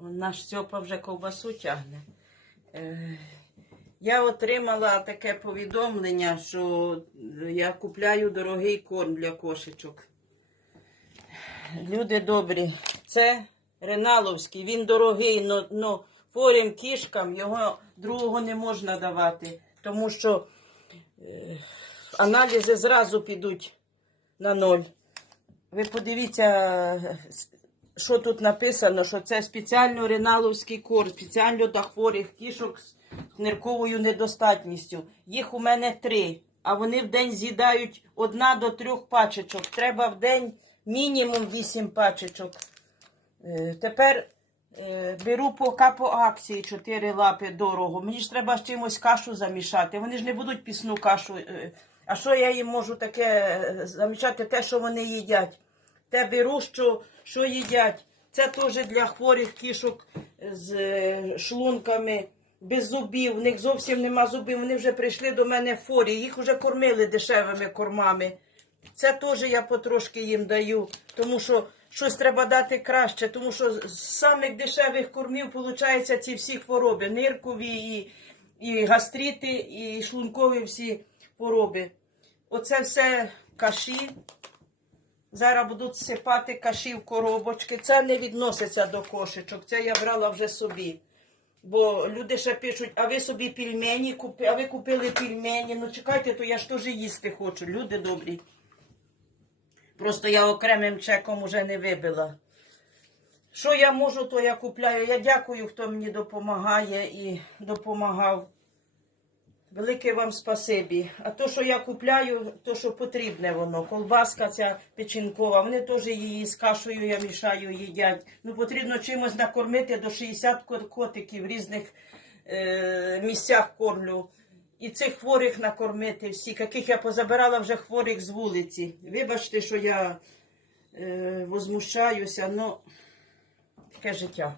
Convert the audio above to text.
Наш Стьопа вже ковбасу тягне. Е, Я отримала таке повідомлення, що я купляю дорогий корм для кошечок. Люди добрі, це Реналовський, він дорогий, но хворим кішкам його другого не можна давати, тому що е, аналізи зразу підуть на ноль. Ви подивіться, е, що тут написано, що це спеціально реналовський корм, спеціально для хворих кішок з нирковою недостатністю. Їх у мене три, а вони в день з'їдають одна до трьох пачечок. Треба в день мінімум вісім пачечок. Е, Тепер е, беру поки по акції чотири лапи дорого. Мені ж треба з чимось кашу замішати. Вони ж не будуть пісну кашу. е, А що я їм можу таке замішати? Те, що вони їдять. Те беру, що, що їдять. Це теж для хворих кішок з е, шлунками, без зубів. В них зовсім нема зубів. Вони вже прийшли до мене в форі. Їх вже кормили дешевими кормами. Це теж я потрошки їм даю, тому що щось треба дати краще, тому що з самих дешевих кормів виходять ці всі хвороби, ниркові, і, і гастрити, і шлункові всі хвороби. Оце все каші. Зараз будуть сипати каші в коробочки. Це не відноситься до кошечок. Це я брала вже собі. Бо люди ще пишуть, а ви собі пельмені купили, а ви купили пельмені. Ну чекайте, то я ж теж їсти хочу. Люди добрі. Просто я окремим чеком уже не вибила. Що я можу, то я купляю. Я дякую, хто мені допомагає і допомагав. Велике вам спасибі. А то, що я купляю, то, що потрібне воно. Колбаска ця печінкова, вони теж її з кашею я мішаю, їдять. Ну, потрібно чимось накормити до 60 котиків в різних е, місцях кормлю. І цих хворих накормити всіх, яких я позабирала вже хворих з вулиці. Вибачте, що я е, возмущаюся, але таке життя.